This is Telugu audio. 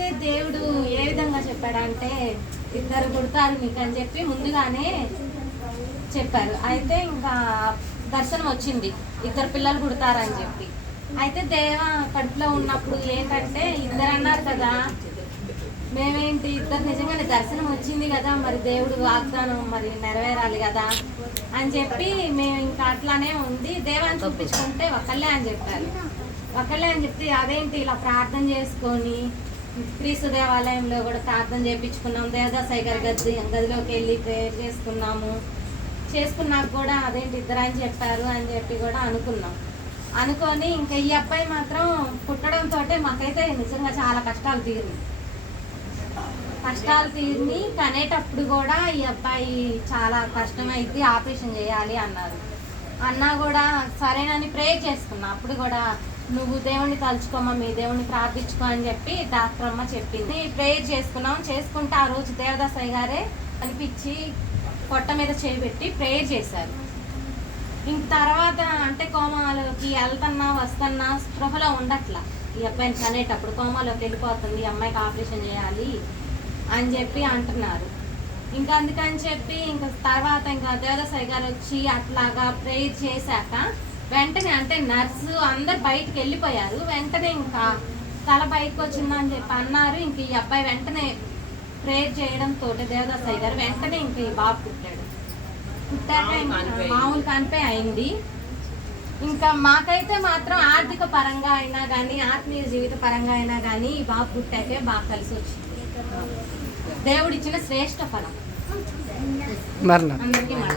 అయితే దేవుడు ఏ విధంగా చెప్పాడంటే 2 పుడతారు నీకు అని చెప్పి ముందుగానే చెప్పారు. అయితే ఇంకా దర్శనం వచ్చింది 2 పిల్లలు పుడతారని చెప్పి. అయితే దేవ కడుపులో ఉన్నప్పుడు ఏంటంటే 2 అన్నారు కదా, మేమేంటి 2 నిజంగానే దర్శనం వచ్చింది కదా, మరి దేవుడు వాగ్దానం మరి నెరవేరాలి కదా అని చెప్పి మేము ఇంకా అట్లానే ఉండి దేవాన్ని చూపించుకుంటే ఒకళ్ళే అని చెప్పారు. ఒకళ్ళే అని చెప్తే అదేంటి ఇలా ప్రార్థన చేసుకొని క్రీస్తు దేవాలయంలో కూడా ప్రార్థన చేయించుకున్నాం. దేవదాసాయి గారి గదిలోకి వెళ్ళి ప్రేయర్ చేసుకున్నాక కూడా అదేంటి 2 అని చెప్పారు అని చెప్పి కూడా అనుకొని ఇంకా ఈ అబ్బాయి మాత్రం పుట్టడంతో మాకైతే నిజంగా చాలా కష్టాలు తీరిని కనేటప్పుడు కూడా ఈ అబ్బాయి చాలా కష్టమైంది, ఆపరేషన్ చేయాలి అన్నా కూడా సరేనని ప్రేయర్ చేసుకున్నా. అప్పుడు కూడా నువ్వు దేవుణ్ణి తలుచుకోమా, మీ దేవుణ్ణి ప్రార్థించుకో అని చెప్పి డాక్టర్ అమ్మ చెప్పింది. ప్రేయర్ చేసుకుంటే ఆ రోజు దేవదాసాయి గారే అనిపించి పొట్ట మీద చేపెట్టి ప్రేయర్ చేశారు. ఇంక తర్వాత అంటే కోమాలోకి వస్తున్నా స్పృహలో ఉండట్లా. ఈ అబ్బాయిని కనేటప్పుడు కోమాలోకి వెళ్ళిపోతుంది, ఈ అమ్మాయికి ఆపరేషన్ చేయాలి అని చెప్పి అంటున్నారు. ఇంకా అందుకని చెప్పి ఇంకా తర్వాత ఇంకా దేవదాసాయి గారు వచ్చి అట్లాగా ప్రేయర్ చేశాక వెంటనే అంటే నర్సు అందరు బయటికి వెళ్ళిపోయారు. వెంటనే ఇంకా తల బయటకు వచ్చిందని చెప్పి అన్నారు. ఇంక ఈ అబ్బాయి వెంటనే ప్రేయర్ చేయడంతో దేవదాసాయి గారు వెంటనే ఇంక ఈ బాబు పుట్టాక మామూలు కనిపే అయింది. ఇంకా మాకైతే మాత్రం ఆర్థిక పరంగా అయినా కానీ ఆత్మీయ జీవిత పరంగా అయినా కానీ ఈ బాబు పుట్టాకే బాగా కలిసి వచ్చింది. దేవుడిచ్చిన శ్రేష్ఠ ఫలం అందరికీ